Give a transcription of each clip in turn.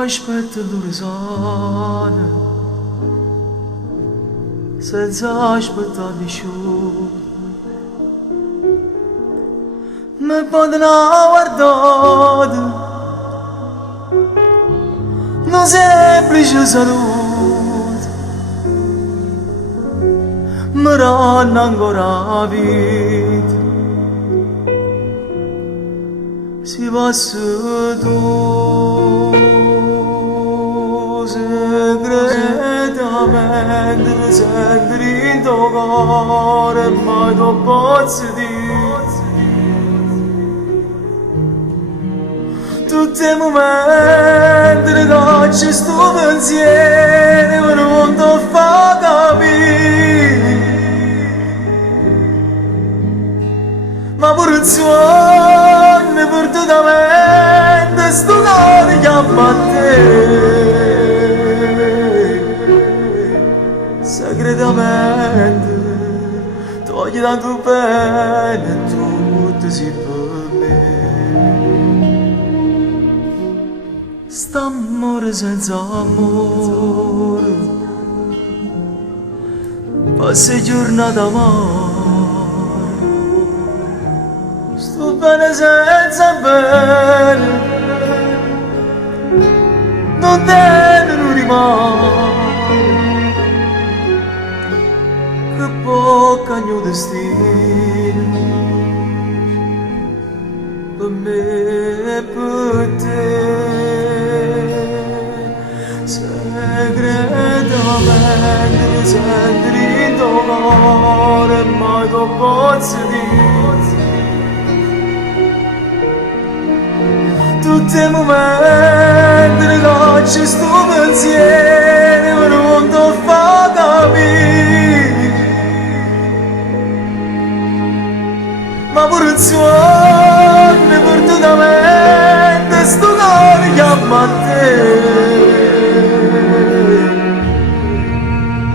Aspetto l'orizzonte senza aspettare nessuno. Mi potranno guardare un semplice saluto, mi danno ancora la vita. Si passa tu segretamente, senti in tuo cuore, ma tu posso dire tutti i momenti che c'è sto pensiero, ma non ti fa capire, ma pure il suono perdutamente sto cuore chiama a te. Segretamente togli tanto bene e tutto si per me. St'amore senza amore, passi giornate amare, sto bene senza bene, non te non rimane. Che poca il mio destino, per me e per te, segretamente senti in tuo cuore, ma tu posso dire tutti i momenti che c'è sto pensiero, ma non ti fa capire, ma pure il suono perdutamente sto cuore chiama a te.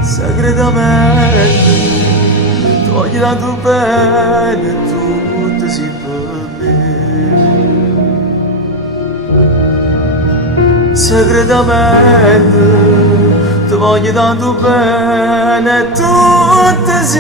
Segretamente togli tanto bene e tutto si per me. Segretamente ti voglio tanto bene e tutto si